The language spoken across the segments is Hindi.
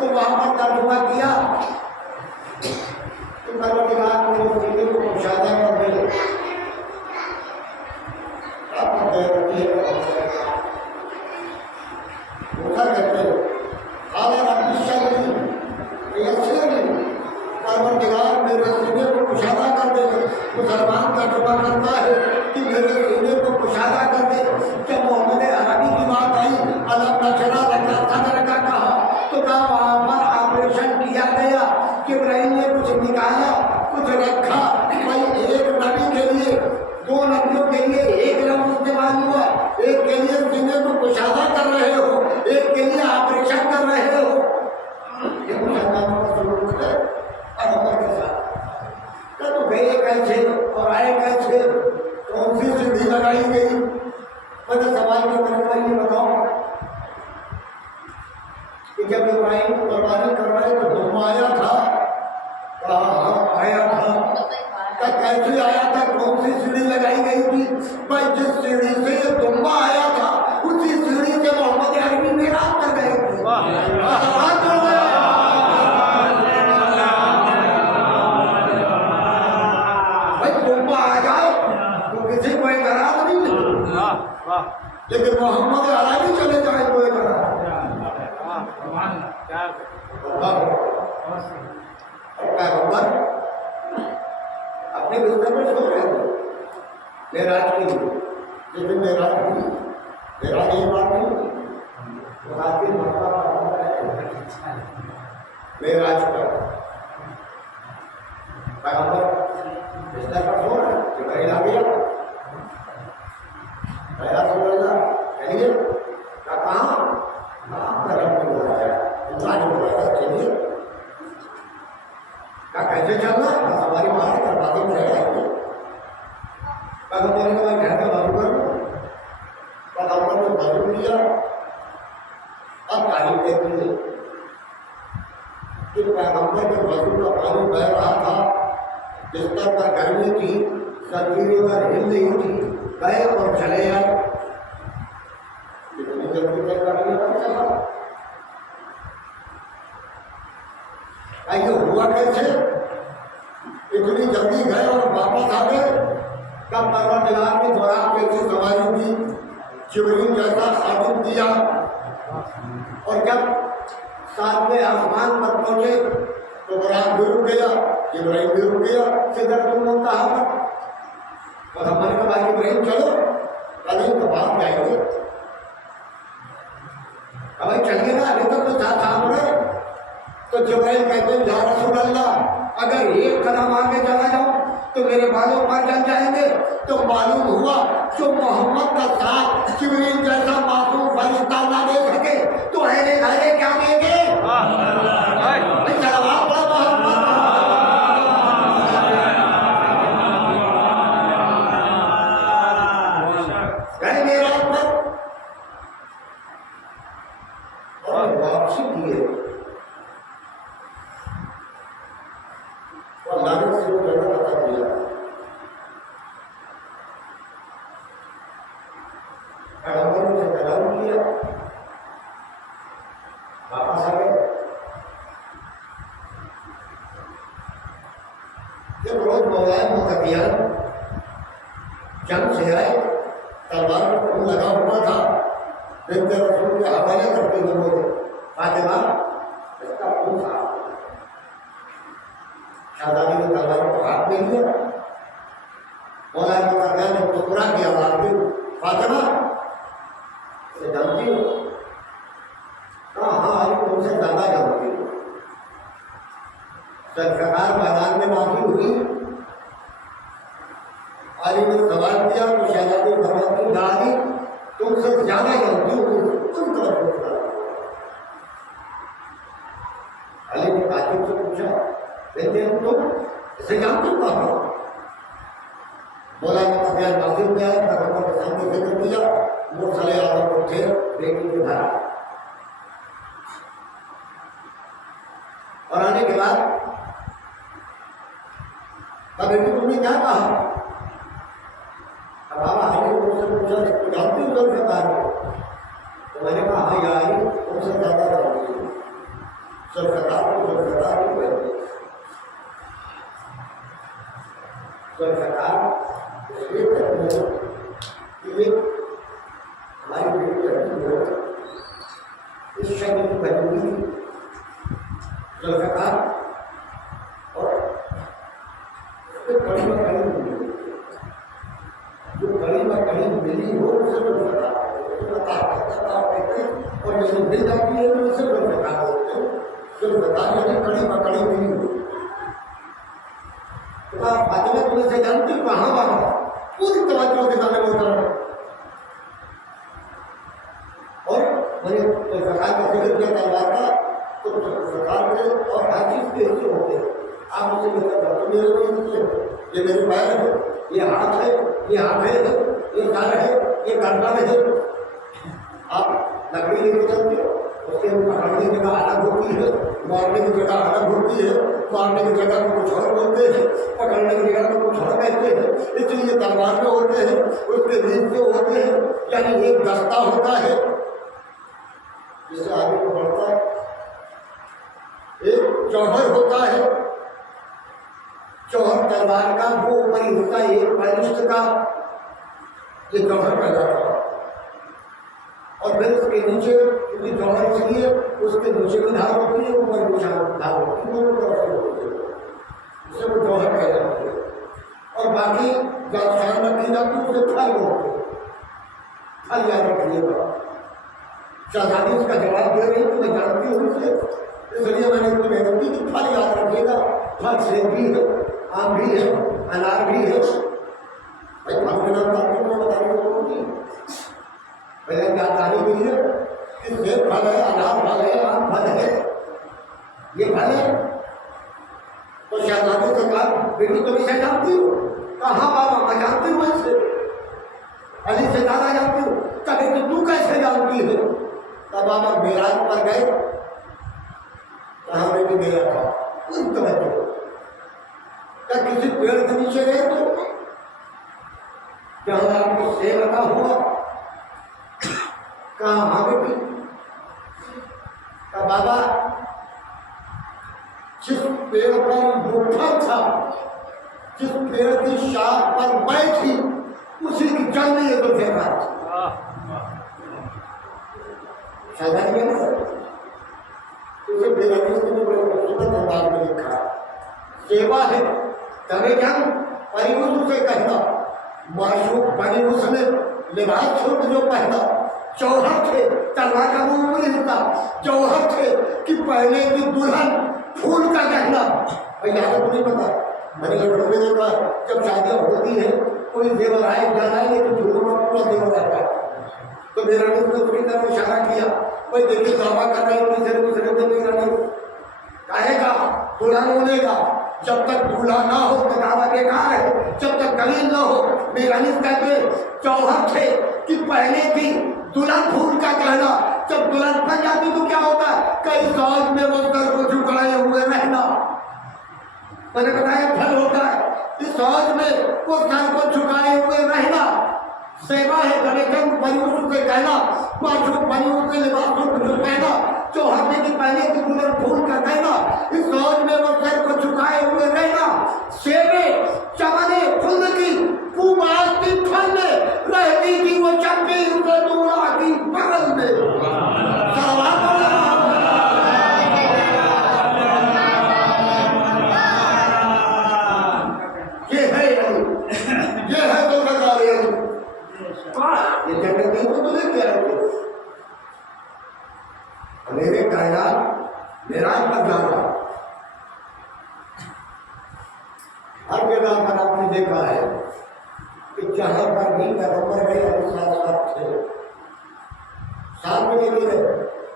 तो वहां पर तर्जुमा किया तो परवरदिगार ने दुआ करता है कि मेरे सीने को कुशादा कर दे। जब मोहम्मद अरबी की बात आई, अल्लाह नशरा लगा सदर का कहा, तो कहा वहाँ पर ऑपरेशन किया गया। जिब्राइल ने कुछ निकाला, कुछ रखा। भाई एक नबी के लिए, दो नबियों के लिए एक लफ्ज़ इस्तेमाल हुआ। एक के लिए सीने को कुशादा कर रहे हो, एक के लिए ऑपरेशन कर रहे हो। ये मुसलमानों का जरूरत है और अमर के साथ तो गए कैसे और आए कैसे, कौन सी सीढ़ी लगाई गई। मैंने सवाल के करने वाली बताओ कि जब इब्राहिम कुर्बानी कर रहे तो धुआं आया था, हाँ आया था। तब कैसे आया था, कौन सी सीढ़ी लगाई गई थी। भाई जिस सीढ़ी से ये धुआं आया था उसी सीढ़ी से मोहम्मद अरबी मेराज कर गए थे। लेकिन मोहम्मद अरबी चले जाए तो पैगंबर अपने बिस्तर में सो रहे थे मेराज के लिए। लेकिन मेराज हुई, मेराज ये बात नहीं मेराज पर पैगंबर बिस्तर पर सो रहे, जिब्राइल आ गया। चलिए कहाँ चलिए कैसे चलना, हमारी माँ दरवाजे में रहेगा। पैगंबर ने घर का बाजू कर, पैगंबर ने बाजू किया। अब तारीफ देखती है कि पैगंबर के बाजू का पानी बह रहा था, बिस्तर पर गर्मी थी, शर्मीली पर हिल नहीं थी, गए और चले आए। इतनी जल्दी तय कर लिया हुआ कैसे, इतनी जल्दी गए और वापस आ गए। कब परवरदिगार ने बुराक कैसी सवारी दी, जिब्रील जैसा खादिम दिया। और जब सातवें आसमान पर पहुंचे तो बुराक भी रुक गया, जिब्रील भी रुक गया। सिदरतुल मुंतहा पर हमारे का भाई इब्राहिम चलो कल तो बात जाएंगे। अब चलिए ना, अभी तक तो साथ सामने। तो जिब्राइल कहते हैं या रसूल अल्लाह, अगर एक कदम आगे चला जाऊं तो मेरे बालों पर जल जाएंगे। तो मालूम हुआ जो मोहम्मद का साथ जिब्रील जैसा मासूम फरिश्ता ना दे सके तो अहले घरे क्या देंगे। वापसी किए और लाने से वो करना बता दिया। पैगंबरों से कलाम किया, वापस आ गए। जब रोज मौलाए मुतकियान जंग से आए, तलवार में खून लगा हुआ था, बिन्ते रसूल के हवाले करते हुए बोले फातिमा इसका खून था। शहजादी ने तलवार को हाथ में लिया, मौलाए मुतकियान ने टुकड़ा की आवाज दी, फातिमा इसे जानती हो? हाँ तुमसे ज्यादा जानती हो। सरकार मैदान में माफी हुई, अली ने सवाल किया तो शहजादी फरमाती दादी तुमसे ज्यादा जानती हूँ। अली ने कातिब से पूछा बेटे तुम इसे जानते हो? बोला कि तबियत नाजिब में आए, पैगंबर के सामने जिक्र किया, मुरसले आदम उठे, बेटी के घर और आने के बाद बेटी तुमने क्या कहा? अब बाबा अली ने मुझसे पूछा जानती हूँ सरकार को? तो मैंने कहा हाँ यार तुमसे ज्यादा जानती हूँ। सरकार को सरकार को सरकार इसलिए कहते हो कि हमारी बेटी लड़की हो, इस शब्द की बदली सरकार और बड़ी जो बताने की कड़ी पकड़ी मिली तो फातिमा तुम्हें से जानती कहाँ बाबा पूरी तवज्जो के सामने बोल रहा और मैंने सरकार का जिक्र किया तलवार का तो सरकार में और हर चीज के हिस्से होते हैं। आप मुझे तो मेरे को ये मेरे पैर है, ये हाथ है, ये आंखें है, ये सर है, ये गर्दन है। आप लकड़ी लेके चलते हो उसके पकड़ने की जगह अलग होती है, मारने की जगह अलग होती है, मारने की जगह में कुछ और बोलते हैं, पकड़ने की जगह में कुछ और कहते हैं। इसलिए तलवार में होते हैं, उसके बीच में होते हैं, यानी एक दस्ता होता है जिससे आगे को बढ़ता है, एक जौहर होता है, जौहर तलवार का वो ऊपरी हिस्सा एक बलिष्ठ का ये जौहर कहलाता है और फिर उसके नीचे क्योंकि जौहर इसलिए उसके नीचे भी धार होती है, ऊपर भी धार होती है, दोनों तरफ से होती है, उसे वो जौहर कह जाती है। और बाकी जब शान रखी जाती है उसे थल बोलते हैं, थल याद रखिएगा। शहजादी उसका जवाब दे रही तो मैं जानती हूँ उसे, इसलिए मैंने उसको मेहनत की कि फल याद रखिएगा। फल सेब भी है, आम भी है, अनार भी है। भाई फल के नाम जानते हो बताने को होगी पहले क्या जानी भी है कि सेब फल है, अनार फल है, आम फल है, ये फल है। तो शहजादी से कहा बेटी तुम इसे जानती हो? कहाँ बाबा मैं जानती हूँ इससे, अली से ज्यादा जानती हूँ। कभी तो तू कैसे जानती है? तब बाबा मेराज पर गए, कहाँ में भी गया था उन तवज्जो क्या किसी पेड़ के नीचे गए तो जहां आपको सेब लगा हुआ कहा वहां बेटी का बाबा जिस पेड़ पर भूखा था, जिस पेड़ की शाख पर बैठी उसी की जड़ में ये तो फेंका शहजादी में उसे अंदाज में लिखा सेवा है तभी जंग परिवुस से कहना माशूक बनी उसने लिबास छुट जो पहना जौहर थे तलवार का मुंह नहीं होता जौहर थे कि पहले की दुल्हन फूल का गहना याद तो नहीं पता मैंने लड़कों में देखा जब शादियां होती है कोई देवर आए जाना है लेकिन झूठों में पूरा देवर आता है तो मेरा ने उसकी तरफ इशारा किया भाई देखिए दावा कर रहे हो दूसरे को नहीं रहने कहेगा दुल्हन होने का जब तक दूल्हा ना हो तो दावा बेकार है, जब तक दलील ना हो। मेरा कहते जौहर थे कि पहले थी दुल्हन फूल का कहना, जब दुल्हन बन जाती तो क्या होता है कई साल में वो सर को झुकाए हुए रहना। मैंने बताया फल होता है इस साल में वो सर को झुकाए हुए रहना सेवा है। गणेशन परिवुस से कहना माशूक परिवुस से लिबास जो कहना जौहर की पहले की दुल्हन फूल का कहना इस साल में वो सर को झुकाए हुए रहना। सेबे चमने खुद की कुमास्ती फल में रहती थी वो चप्पी उसे दूल्हा की बगल में। ये है तो ये जगत नहीं तो तुझे क्या है मेरे कायनात मेराज पर जाना हर जगह पर आपने देखा है कि जहां पर भी पैगंबर गए साथ साथ थे साथ में लेके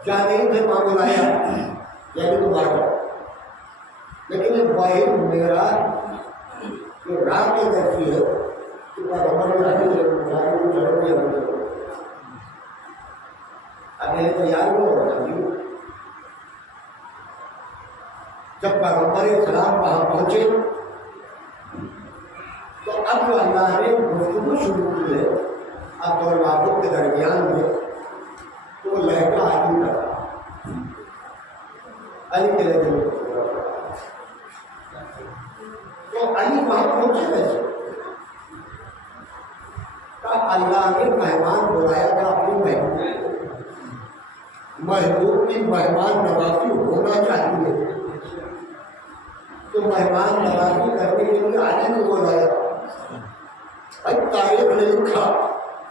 जाने ही थे मामूल आया यानी तुम्हारा लेकिन ये वाहिद मेरा जो रात में करती है कि पैगंबर में आगे अकेले तैयार हो जब पैगंबर सलाम वहां पहुंचे तो अब जो अल्लाह ने गुफ्तगू शुरू की है अब दौर महबूब के दरमियान में तो लहका आदमी का अली के लहजे तो अली वहां पहुंचे कैसे अल्लाह ने मेहमान बुलाया था अपनी महबूब की मेहमान नवाजी होना चाहिए तो मेहमान नवाजी करने के लिए अली को बुलाया। भाई तारीख ने लिखा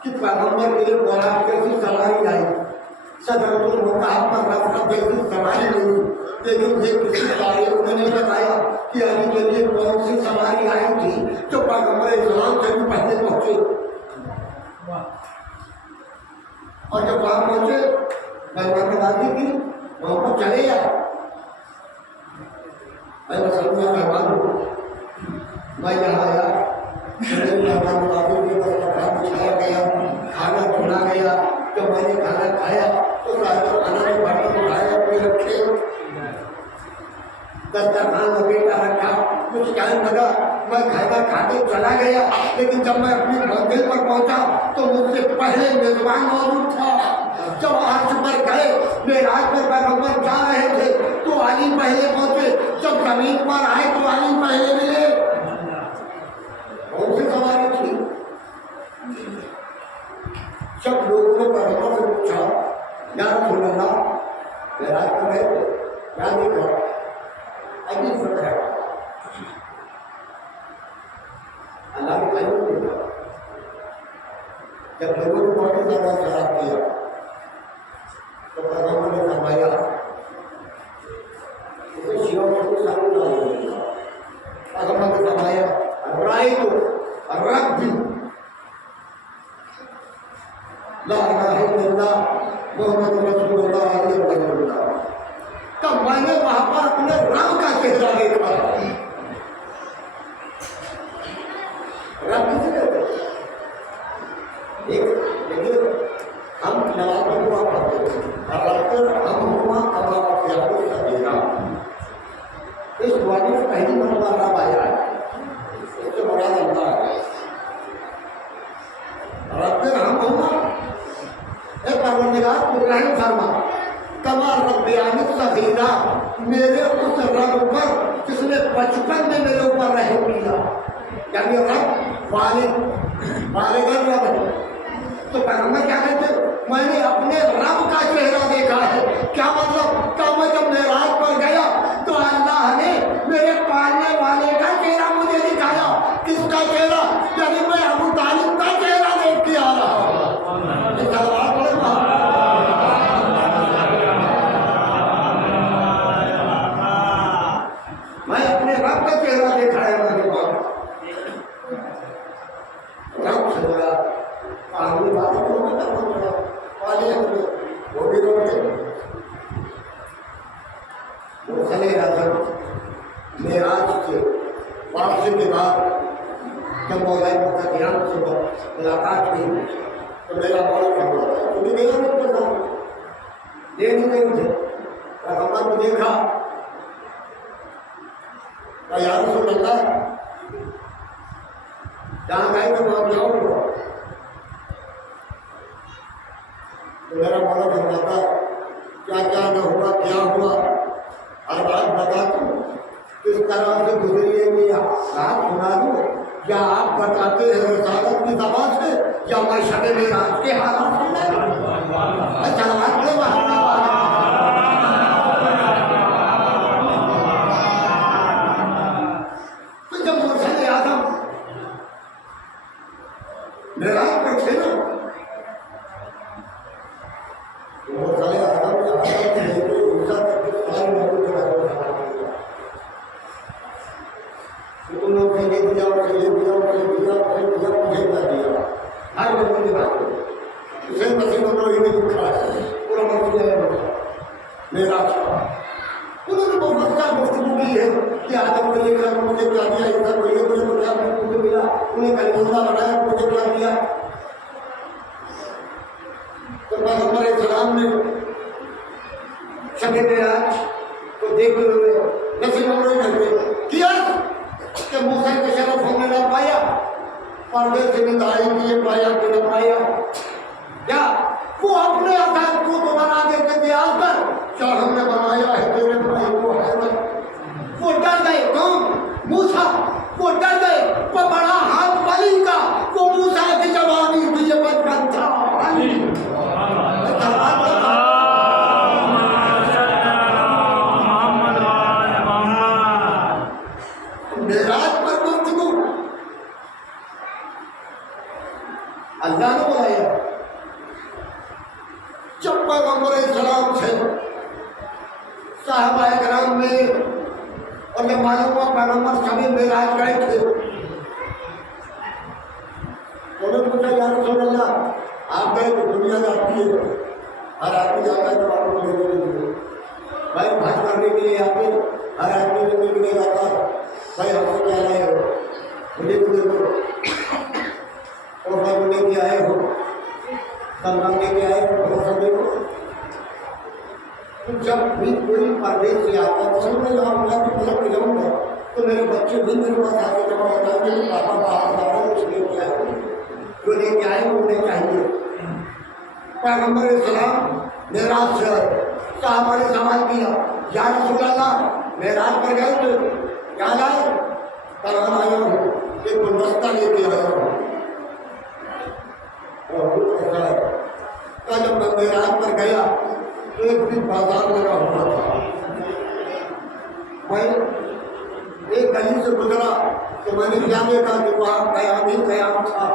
कि पैगंबर के लिए बुरा कैसी सवारी आई सदरतुल मुताहब पर रखा कैसी सवारी मिली लेकिन ये किसी तारीख में नहीं बताया कि अली के लिए कौन सी सवारी आई थी जो पैगंबर इस्लाम से भी पहले पहुंचे। और जब वहां पहुंचे मेहमानबाजी की, वहां पर चले जाए, मैं मेहमान हूँ, मैं यहाँ आया, मेहमानबाजी के बाद बिछाया गया, खाना चुना गया। जब मैंने खाना खाया तो खाना में बर्तन उठाया, अपने रखे, दस्तरखान लपेटा रखा, कुछ टाइम लगा, मैं खाना खा के चला गया। लेकिन जब मैं अपनी मंजिल पर पहुंचा तो मुझसे पहले मेजबान मौजूद था। जब अर्श पर गए, मेराज पर पैगंबर जा रहे थे तो अली पहले पहुंचे। जब जमीन पर आए तो अली पहले मिले। कौन सी सवारी थी? सब लोगों ने पैगंबर से पूछा, या रसूल अल्लाह, मेराज पर गए थे, क्या देखा? अली फकर है, अल्लाह के भाई को देखा। जब लोगों ने बहुत ज्यादा शराब किया तो पैगंबर ने फरमाया, इसे शिवा को सामने डाल। पैगंबर ने फरमाया, राय को रब भी ला इलाहा इल्लल्लाह मुहम्मद रसूलुल्लाह अलैहि वसल्लम। तब मैंने वहां पर अपने रब का चेहरा देखा। रब किसे कहते हैं? देखिए, हम नमाज में दुआ पढ़ते हैं, हम हुआ सदीरा, इस दुआ में पहली मरतबा रब आया है, इससे बड़ा अल्लाह है। रब हम हुआ एक परवरदिगार इब्राहिम फरमा, कमा रब्बियानी सगीरा, मेरे उस रब पर जिसने बचपन में मेरे ऊपर रहम किया। यानी रब वालिद रब है। तो पैगंबर क्या कहते, मैंने अपने रब का चेहरा देखा है। क्या मतलब? क्या मैं जब मेराज पर गया तो अल्लाह ने मेरे पालने वाले का चेहरा मुझे दिखाया। किसका चेहरा? यानी मैं अबू तालिब का चेहरा देख के आ रहा हूँ। मैं अपने रब का चेहरा देखा है। मेरे पास रब से बोला, आदमी वाले को वाले वो भी रोते मुसले आजम मेराज से वापसी के बाद जब मौलाए का ध्यान से मुलाकात हुई तो मेरा बड़ा खबर था, क्योंकि मेरा मित्र था, ले नहीं गए थे। पैगंबर को देखा, या रसूल अल्लाह, जहाँ गए तो वहाँ जाओ। तो मेरा बड़ा फरमाता, क्या क्या न हुआ, क्या हुआ, हर बात बता दूं, किस तरह से गुजरी है मेरी रात सुना दूं, या आप बताते हैं रसालत की दवा से, या मैं शबे में रात के हालात सुना दूं। तो जब मुर्शद आदम मेराज पर थे ना, उन्होंने बहुत अच्छा गुफ्तगू की है कि आदम को ये कर, मुझे क्या दिया, इधर को ये मुझे क्या मुझे मिला, उन्हें कलीमुल्लाह बनाया, मुझे क्या दिया। तो पैगंबर इस्लाम ने शब मेराज को देखते हुए नसीब करते किया कि मूसा के शरफ हमने न पाया, पर्दे से निकाली कि ये पाया कि न पाया। क्या वो अपने आधार को तो बना देते थे आज पर, क्या हमने बनाया है तेरे भाई को है ना? वो डर गए। कौन? मूसा। वो डर गए। वो बड़ा हाथ बली का, वो मूसा की जवानी थी, ये बचपन था। मेराज पर गुफ्तगू अल्लाह ने बुलाया। जब पैगंबर इस्लाम से साहबा कराम में, और जब मालूम हुआ पैगम्बर सभी मेराज गए थे, उन्होंने पूछा या रसूल अल्लाह, आप गए तो दुनिया जाती है, हर आदमी जाता है तो आपको लेने के लिए, भाई भाज करने के लिए आते, हर आदमी को मिलने जाता है, भाई हमसे क्या लाए हो, मुझे भी दे दो, और भाई मुझे भी आए हो, सब मांगे के आए हो, भरोसा दे दो। जब भी कोई परदेश से आता है, समझ में आऊँगा कि पलट जाऊँगा तो मेरे बच्चे भी मेरे पास आके जमा बताएंगे कि पापा बाहर जा रहे हैं, कुछ लेके आए हो, जो लेके आए वो उन्हें चाहिए। पैगम्बर इस्लाम मेराज से साहबा ने सवाल किया, या रसूल अल्लाह मेराज पर गए थे, क्या लाए? कहाँ आया हूँ, एक गुलदस्ता लेके आया हूँ। और ऐसा है, जब मैं मेराज पर गया एक दिन बाजार लगा हुआ था, मैं एक गली से गुजरा तो मैंने क्या देखा कि वहाँ कयाम ही कयाम था,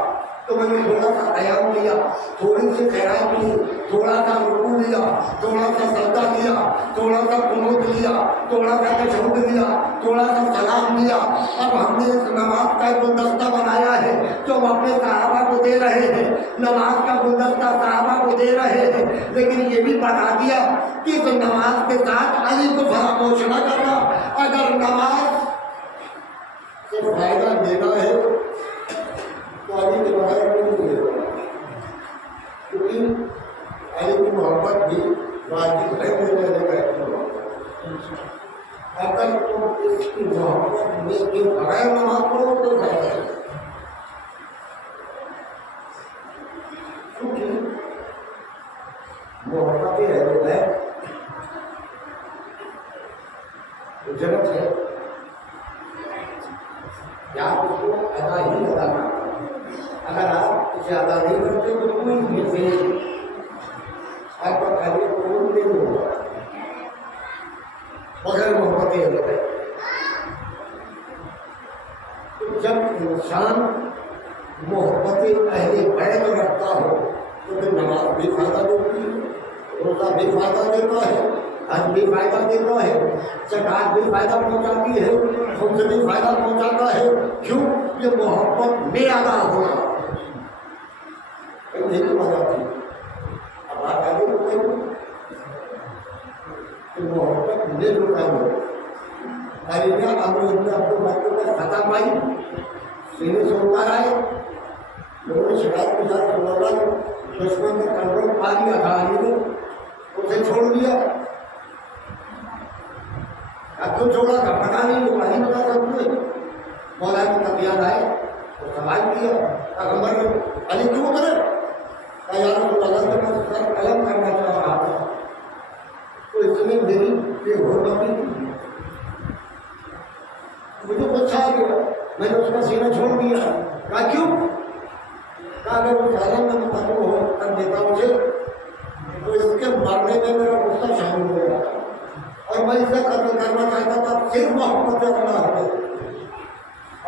तो मैंने थोड़ा सा कयाम किया, थोड़ी सी खैरात की, थोड़ा सा रुकू लिया, थोड़ा सा सजदा लिया, थोड़ा सा कुनूत लिया, थोड़ा सा तशहुद लिया, थोड़ा सा सलाम लिया। अब हमने इस नमाज का गुलदस्ता बनाया है जो हम अपने सहाबा को दे रहे हैं, नमाज का गुलदस्ता सहाबा को दे रहे हैं, लेकिन ये भी बता दिया कि इस नमाज के साथ अली को फरामोश न करना। अगर नमाज से फायदा देना है तो अली के बगैर नहीं देगा, क्योंकि अली की मोहब्बत भी वाजिब है मेरे लिए। अगर तुम इसकी मोहब्बत में के बगैर नमाज पढ़ो तो फायदा है, क्योंकि मोहब्बत है जरूरत है, या उसको अदा ही अदा करना। अगर आप उसे अदा नहीं करते तो कोई भी आपका कार्य पूर्ण नहीं होगा, बगैर मोहब्बत है। तो जब इंसान मोहब्बत अहले बैत रखता हो तो फिर नमाज भी फायदा देती है, रोज़ा भी फायदा देता है, हज भी फायदा देता है, ज़कात भी फायदा पहुँचाती है, खुद भी फायदा पहुँचाता है। क्यों? ये मोहब्बत में अदा होना यही वजह थी। अब बात आगे बताइए कि मोहब्बत में रुका हो अरिया अमृत आपको बातों का खता पाई सीने से उतार आए, लोगों ने शिकायत की जाए तो दुश्मन का कंट्रोल पा लिया था, अली ने उसे छोड़ दिया। क्यों छोड़ा था पता नहीं, वो नहीं बता सकते। मौलाना को तब याद आए तो सवाल किया पैगम्बर ने, अली क्यों करे? कलम करना चाह रहा था, तो इसमें मेरी बेगुरबती थी, मुझे गुस्सा आ गया, मैंने उसका सीना छोड़ दिया। कहा क्यों? कहा अगर वो आलम में मुकदम हो कर देता मुझे तो इसके मरने में मेरा गुस्सा शामिल हो गया और मैं इसे कत्ल करना चाहता था, सिर्फ मोहब्बत से अल्लाह है,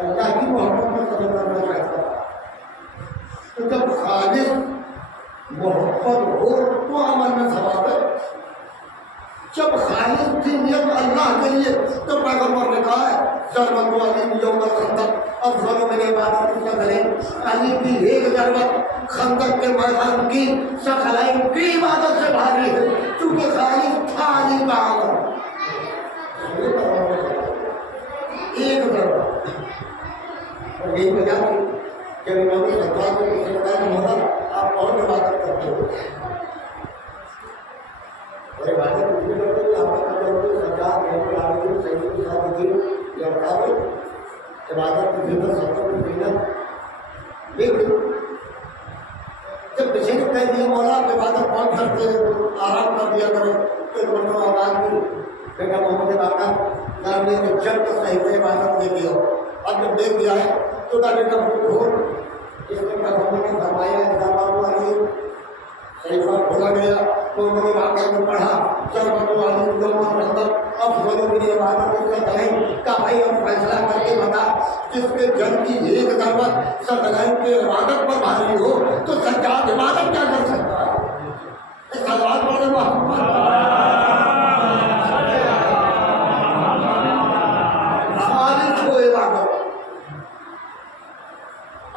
अल्लाह की मोहब्बत में कत्ल करना चाहता था। तो जब खालिस मोहब्बत हो तो अमल में सवाब है, जब खालिस थी नियत अल्लाह के लिए तो पैगम्बर ने कहा है ज़रबत अली यौम खंदक अफज़ल मिन इबादत सकलैन, अली की एक ज़रबत खंदक के मैदान की सकलैन की इबादत से भारी है, क्योंकि खालिस था अली का अमल। एक ज़रबत और यही वजह थी जब इमाम सज्जाद को किसी ने कहा कि आप कौन इबादत करते हो? और इबादत कुछ भी करते थे, आपका करते होते सज्जाद रहमतुल्लाह सैयद साहब या काबिल इबादत की जिन्नत सबको की जिन्नत। लेकिन जब किसी ने कह दिया मौला आप इबादत कौन करते हैं तो आराम कर दिया करें, तो एक मतलब आवाज़ में बेटा मोहम्मद इबादत नाम ने जब तक सही से इबादत दे दिया, अब जब दे दिया है तो का बेटा हो इसने पैगम्बर ने फरमाया शरीफा खोला गया तो उन्होंने वाक़या में पढ़ा ज़रबत अली यौम खंदक अफज़ल मिन इबादत सकलैन का भाई अब फैसला करके बता, जिसके जन की एक ज़रबत सकलैन के इबादत पर भारी हो तो सज्जाद इबादत क्या कर सकता है? इस सवाल पर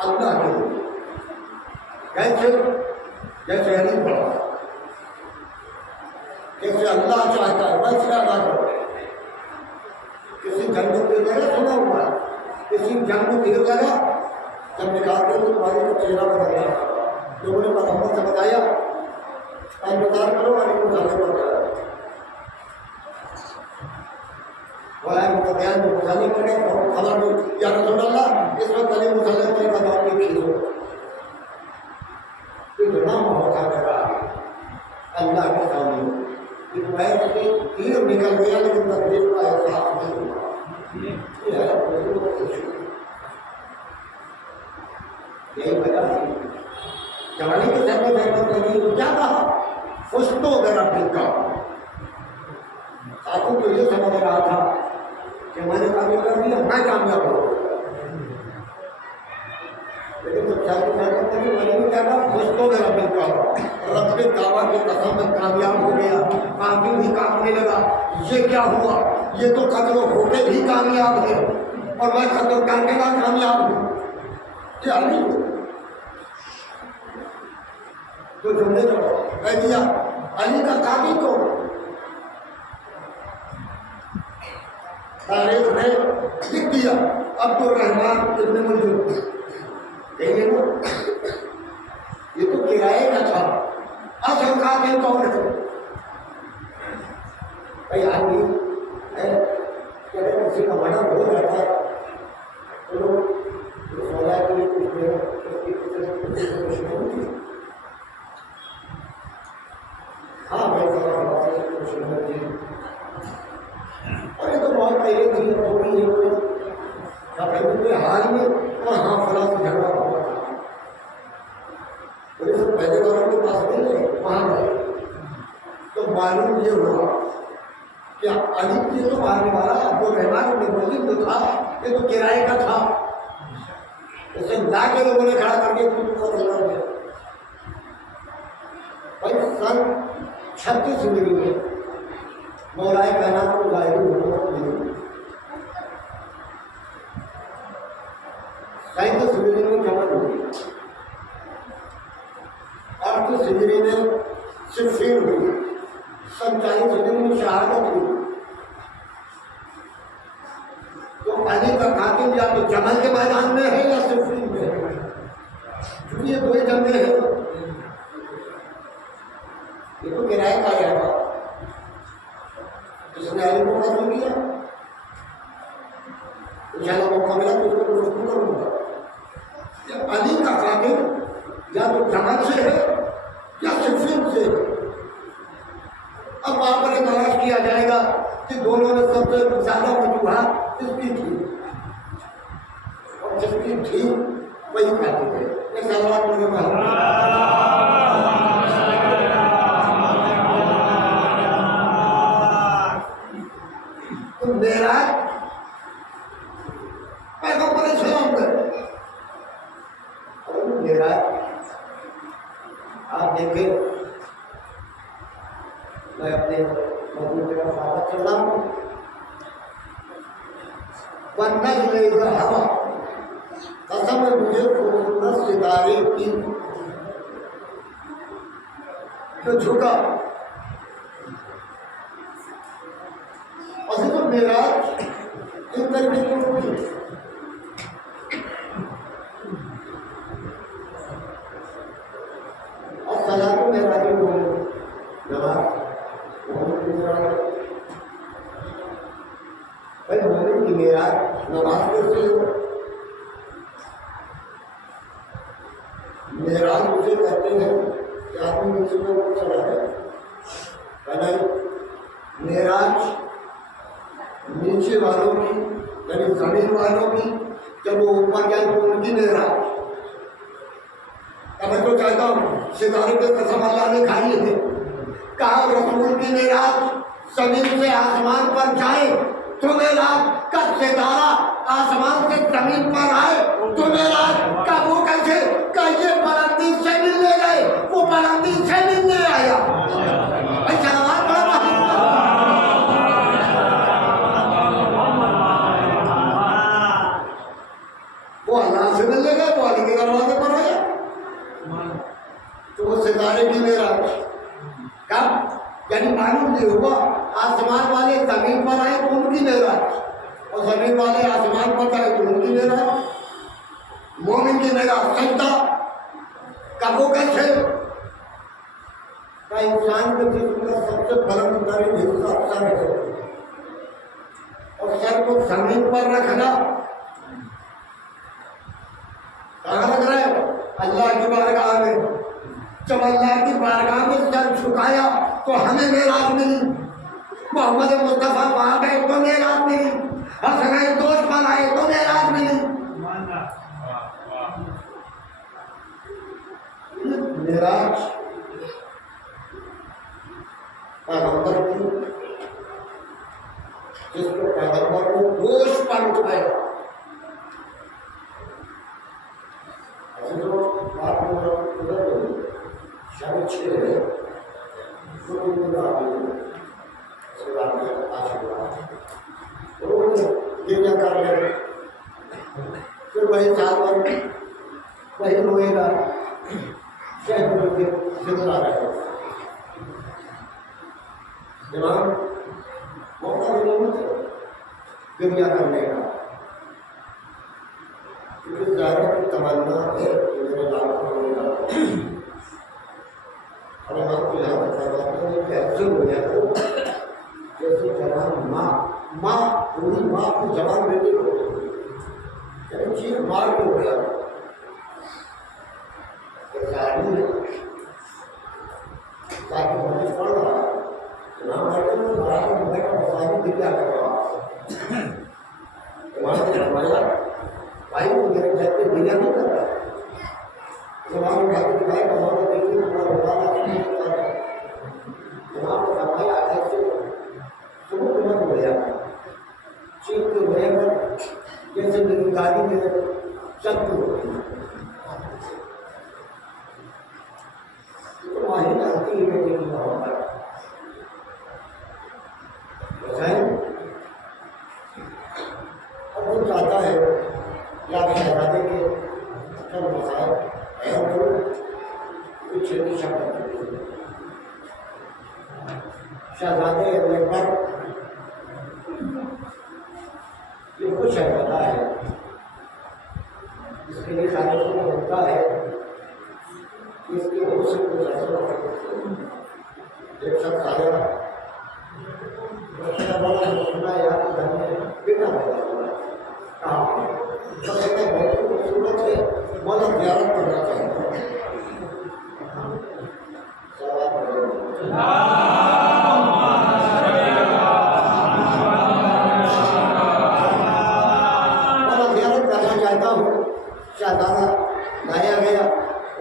अल्लाह के लिए। कैसे? जैसे अली पढ़ा, जैसे अल्लाह चाहता है वैसे अदा करो। किसी जंग में गिर गया, सुना हुआ किसी जंग में गिर गया, जब निकालते तो तुम्हारे का चेहरा बदल गया। लोगों ने मोहम्मद से बताया आप निकाल करो, अली को जाने पर गया बोला मुकदयान को बुझाने पड़े और खबर दो या रसूल अल्लाह इस वक्त अली मुसल्लम पर का नाम भी खींचो। इतना मौका मेरा अल्लाह के सामने पैर से तीर निकल गया, लेकिन तकलीफ का एहसास नहीं हुआ। यही वजह है जवानी के समय में क्या कहा, खुश तो मेरा टिका आपको तो ये समझ रहा था कि मैंने कामयाब कर दिया, मैं कामयाब हो। लेकिन जब मैंने भी क्या कहा, खुश तो मेरा टिका रब के दावा की कसम में कामयाब हो गया, काफी भी काटने लगा। ये क्या हुआ, ये तो कत्ल होके भी कामयाब है और मैं कत्ल करके ना कामयाब हूँ। ये अली तो जुमले जो कह दिया अली का काबिल को तारीख में लिख दिया अब्दुल रहमान इब्न मंजूर। देखिए ना, ये तो किराए का था, असल काबिल कौन है? भाई आदमी है कहते किसी का मर्डर हो जाता है तो लोग सोचा कि हाँ भाई अरे तो बहुत पहले थी, थोड़ी हाल में हाँ फला से झगड़ा हुआ था, तो सब पहले वालों के पास नहीं है, वहाँ गए तो मालूम ये हुआ कि अली ये तो मारने वाला अब्दुल रहमान ने मस्जिद जो था ये तो किराए का था। उसे ला के लोगों ने खड़ा करके भाई सन 36 में मौलाए कायनात को जाहिर हुकूमत 37 में जमा हुई, 38 हिजरी में सिफीन हुई, 47 हिजरी में शहादत हुई। तो अली का कातिल या तो जमल के मैदान में है या सिफीन में है, क्योंकि ये दो जंगे हैं। ये तो किराए का आया था, जिसने अली को कत्ल किया इंशाअल्लाह मौका मिला तो उसको रोक करूंगा। अली का कातिल या तो जमल से है या सिफीन से। अब वहां पर तलाश किया जाएगा कि दोनों में सबसे ज्यादा वजूहत किसकी थी और जिसकी थी वही कातिल है। ये सवाल तो मेरा पैगंबर इस्लाम का मेरा आप देखें, मैं अपने मजदूर के साथ चल रहा हूँ, हवा कसम है मुझे खूबसूरत सितारे की जो झुका और तो मेरा इन करने की होगी। और सलाह को मेरा भी भाई बोले कि मेरा नमाज कैसे हो, मेरा मुझे कहते हैं कि आदमी नीचे में वो चला गया। मेराज नीचे वालों की यानी जमीन वालों की, जब वो ऊपर गए तो उनकी मेराज। अब मैं तो चाहता हूँ सितारे पे कसम अल्लाह ने खाई है, कहा रसूल की मेराज जमीन से आसमान पर जाए तो मेराज का सितारा आसमान से जमीन पर आए तो मेराज का वो कैसे का ये बुलंदी से मिलने गए, वो बुलंदी से मिलने आया। ऐसा नमाज पढ़ा वो अल्लाह से मिलने गए तो अली के दरवाजे पर आया। तो वो सितारे की मेरा कब यानी मालूम नहीं हुआ आसमान वाले जमीन पर आए तो उनकी मेरा और जमीन वाले आसमान पर आए तो उनकी मेरा। मोमिन की मेरा सजदा कब वो कैसे का इंसान के जिस्म का सबसे बुलंद तरीन हिस्सा सर है और सर को जमीन पर रखना कहाँ रख रहे हो? अल्लाह की बारगाह में। जब अल्लाह की बारगाह में सर झुकाया तो हमें मेराज मिली। मोहम्मद मुस्तफ़ा वहाँ गए तो मेराज मिली। हसन दोस्त पर आए तो मेराज मिली। मेराज पैगंबर की जिसको पैगंबर को गोश पर उठाया। फिर वही जानवर वही रोएगा जिंदा रहे। जवान मौका दुनिया करने का क्योंकि ज़ाहिर की तमन्ना है मेरे लाभ होगा। और हम आपको यहाँ बताते हैं कि ऐसे हो गया तो जैसे जवान माँ पूरी माँ को जवान बेटे को चीख मार के हो गया ताकि मुझे पढ़ रहा नाम आइटम में भारत में बैठा मसाजी दिव्या कर रहा हमारा भाई को मेरे जाते दिव्या नहीं कर रहा जवान उठाते दिखाए हमारा देखिए हमारा जवान को हमारा ऐसे सुबह तुमक हो गया चीख के हो गया जैसे मेरी गाड़ी में शत्रु होती है तो वहीं जानती है बेटी की मोहब्बत अब वो चाहता है या शहजादे के सब मसाल कुछ शहजादे पर ये वो शहजादा है इसके लिए सारे होता है इसके बहुत से कुछ एक शख्स आया सुना यार घर में बेटा पैदा हुआ कहाँ तो कहते हैं बहुत खूबसूरत है मौला ज़ियारत करना चाहिए। मौला ज़ियारत करना चाहता हूँ। शहजादा लाया गया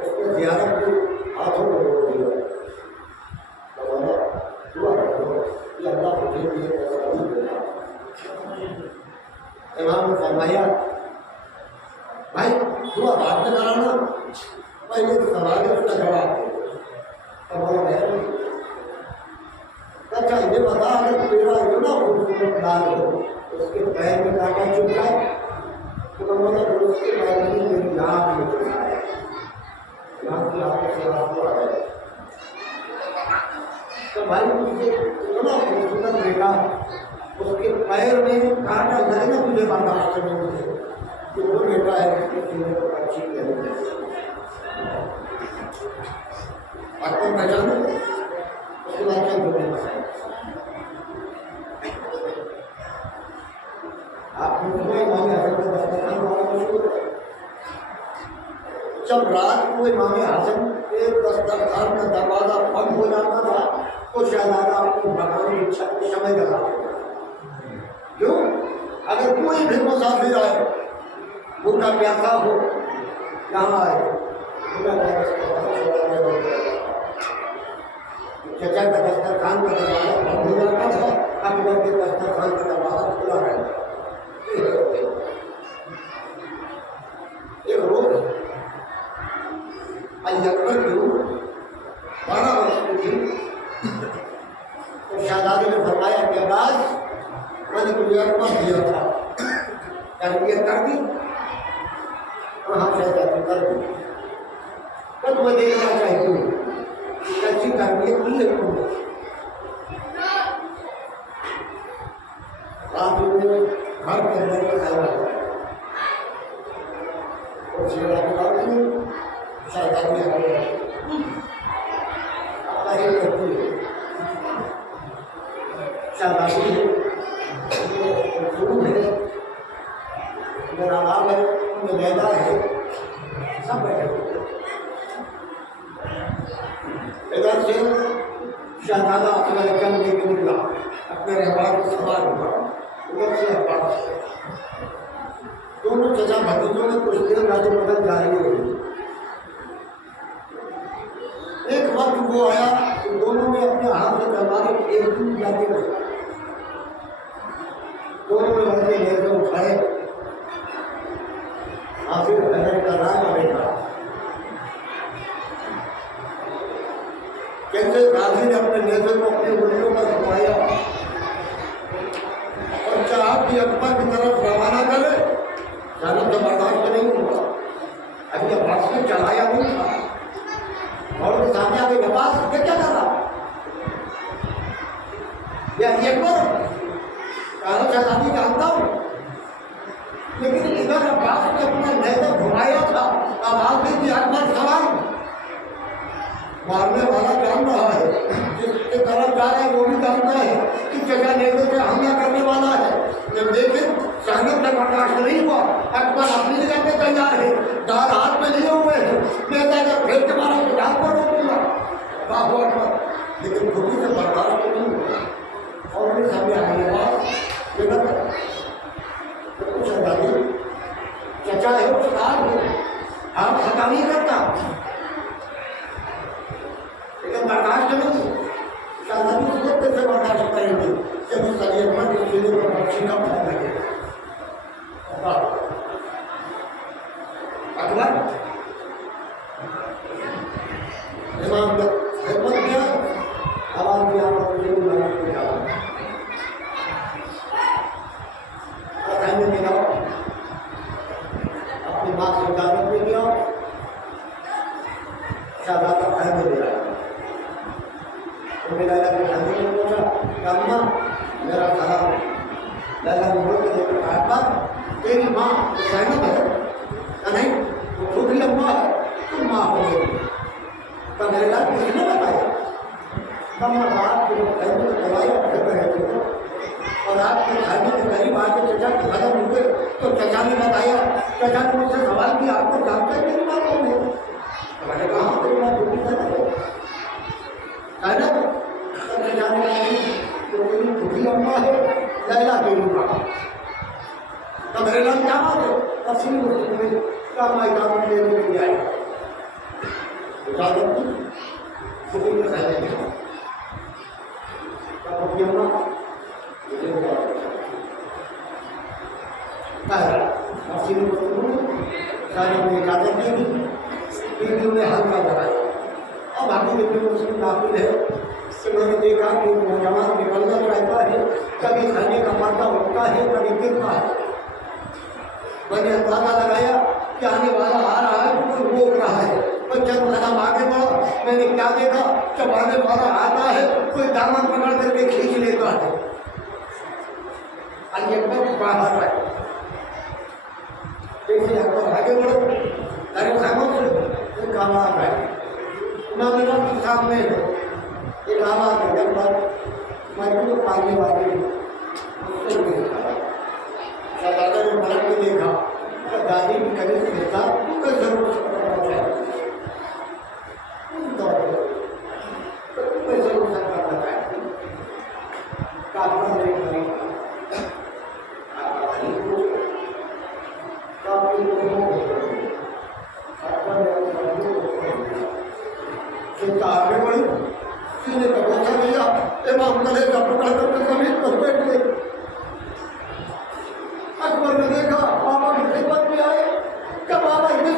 उसको ज़ियारत को हाथों में रोक दिया दुआ करो कि अल्लाह मुझे भी इमाम ने फरमाया भाई दुआ बात में कराना पहले सवाल का जवाब दे। अच्छा ये बता अगर तेरा इतना खूबसूरत लाल हो उसके पैर में कांटा चुभ जाए तो मतलब उसके पैर में मेरी नाक में चुभ जाए नाक की आंखों से आंसू आ गए। तो भाई मुझे इतना खूबसूरत बेटा उसके पैर में कांटा लगना मुझे बर्दाश्त नहीं मुझे कि वो बेटा है उसके सीने को अच्छी करेंगे आपको पहचानो उसके बाद क्या बोले आप इमाम हसन का दस्तरखान वाला मशहूर है। जब रात को इमाम हसन के दस्तरखान का दरवाजा बंद हो जाता था तो शहजादा अपनी भगवान की छत में समय लगा क्यों अगर कोई भी मुसाफिर आए भूखा प्यासा हो यहाँ आए चचा का दस्तरखान का दरवाजा बंद हो जाता था अकबर के दस्तरखान का दरवाजा खुला रहता। एक रोज अकबर की 12 वर्ष की थी तो शहजादे ने फरमाया कि अब्बास मैंने तुझे अरबा दिया था तरबियत कर दी वहाँ से जाती कर दो तो मैं देखना चाहती हूँ कैसी करनी खुल लेती रात में घर के अंदर आया और सेवा करती हूँ शायद करती है शाबाशी है है मेरा नाम है मैदा है सब बैठे इधर से शहजादा अपना रकम लेके निकला अपने रहवार को सवार हुआ उधर से अब्बास दोनों चचा भतीजों ने कुछ देर राजमहल जा रही हुई एक वक्त वो आया तो दोनों ने अपने हाथ से तलवारें एक दूर जाते हुए दोनों ने बंदे लेकर उठाए आखिर नजर कर रहा है बेटा कैसे गाजी ने अपने नेत्र को अपनी उंगलियों पर घुमाया और चाहा कि अकबर की तरफ रवाना करे जाना तो बर्दाश्त नहीं हुआ अभी अब्बास ने चलाया नहीं था और उसके सामने आगे अब्बास ये क्या कर रहा ये अकबर कहा शहजादी जानता हूँ लेकिन इधर अब्बास ने अपना नेत्र घुमाया था आवाज दी थी अकबर सवाल मारने वाला जान रहा है जिसके तरफ जा रहा है वो भी जानता है कि चचा नेता से हमला करने वाला है लेकिन संगत में बर्दाश्त नहीं हुआ अकबर अपनी जगह पे तैयार है दाल हाथ में लिए हुए हैं नेता जब फिर के मारा तो डाल पर रोकूंगा बाबू अकबर लेकिन खुदी से बर्दाश्त नहीं हुआ और भी सामने आने बाद चचा है वो सरदार है आप खता नहीं करता लेकिन बर्दाश्त नहीं शहजादी खुद कैसे बर्दाश्त करेंगे जब इस शरीर पर इस सीधे पर पक्षी का फल लगे अकबर इमाम खिदमत किया आवाज दिया अपनी बात से इजाजत में दिया शहजादा कहने दे रहा मेरा लैला पूछा अम्मा मेरा सलाम लैला ने बोल के देखा तेरी माँ सैनब है नहीं वो छोटी अम्मा है तुम माँ हो गई तो मेरे लाल किसने बताया कम्मा बात को कहने में दवाई कर रहे थे और आपके खाने के करीब आके चचा के खत्म हुए तो चचा ने बताया चचा ने मुझसे सवाल किया आपको जानते हैं मेरी बात कौन है मैंने कहा तेरी बात छोटी है ना छोटी अम्मा है लैला तेरी माँ तब मेरे नाम क्या बात है तफसील में काम लेने के लिए आए इजाजत की छोटी में सहने छोटी अम्मा तफसील में इजाजत दी वीडियो ने हल्का बनाया अब बाकी देखने को उसकी काबिल है उन्होंने देखा कि नौजवान निकलना चाहता है कभी खाने का पर्दा उठता है कभी गिरता है मैंने अंदाजा लगाया कि आने वाला आ रहा है तो कोई रोक रहा है और जब कदम आगे बढ़ा मैंने क्या देखा जब आने वाला आता है कोई दामन पकड़ करके खींच लेता है अकबर बाहर आए जैसे अकबर आगे बढ़ो अरे खामोश काम आ गए मेरा सामने एक आवाज है जब मैं तो पाने वाली शहजादा ने पलट के देखा तो दादी भी कभी से देखा तो जरूर करना चाहिए जरूर करना चाहिए काफी नहीं आगे बढ़ी सीने का बोझा लिया इमाम गले का पकड़ करके जमीन पर बैठ गए अकबर ने देखा बाबा की खिदमत में आए क्या बाबा इतने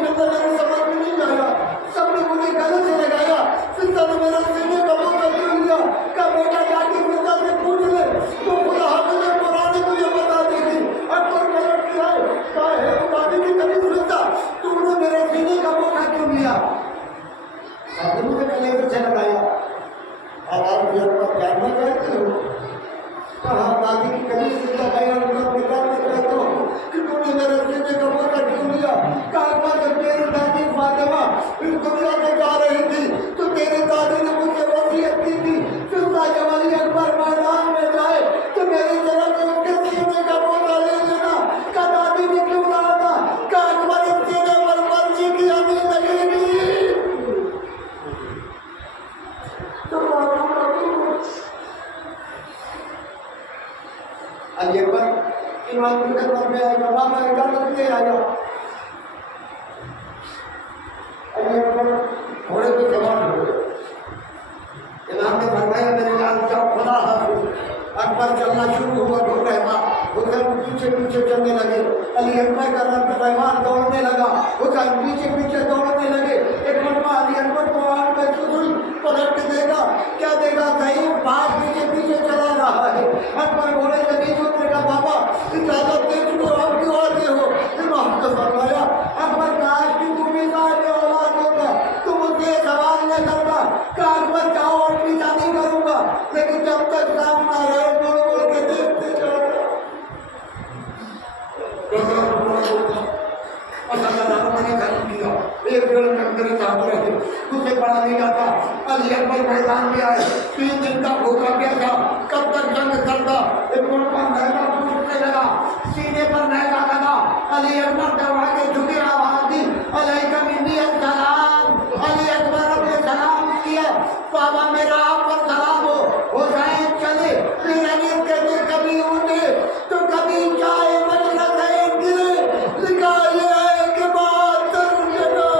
इमाम की खिदमत में आएगा, बाबा इजाजत ले आया। अली अकबर घोड़े पे सवार हुए। इमाम ने फरमाया मेरे जान जाओ खुदा हाफिज। अकबर चलना शुरू हुआ घूम रहमा, हुसैन पीछे पीछे चलने लगे। अली अकबर का रहमान दौड़ने लगा, हुसैन पीछे पीछे दौड़ने लगे। एक मरतबा अली अकबर को आग में सुन पलट के देखा, क्या देखा सही बात पीछे पीछे चला रहा है। अकबर घोड़े से नीचे उतरे का बाबा इजाजत दे चुको आप क्यों आते हो। इमाम ने फरमाया अकबर काश की तुम भी साहब औलाद होगा तो मुझे सवाल न करता कि अकबर जाओ और पीछा नहीं करूंगा, लेकिन जब तक सामना रहे बोल बोल के देखते जाओ। मैंने खत्म किया, एक डेढ़ घंटे साथ रहे, मुझे पढ़ा नहीं जाता। अली अकबर मैदान में आए, 3 दिन का भूखा गया था, कब तक जंग करता। एक मुल्क नैना पूछने लगा, सीने पर नैना लगा। अली अकबर दरवाजे झुके आवाज दी, अलैका मिन्नी अस्सलाम। अली अकबर अपने सलाम किया, बाबा मेरा आप पर सलाम हो। हुसैन चले, मेरे कहते कभी उठे तो कभी चाहे मजलस है गिरे, लिखा ये है कि बात तर्जुमा।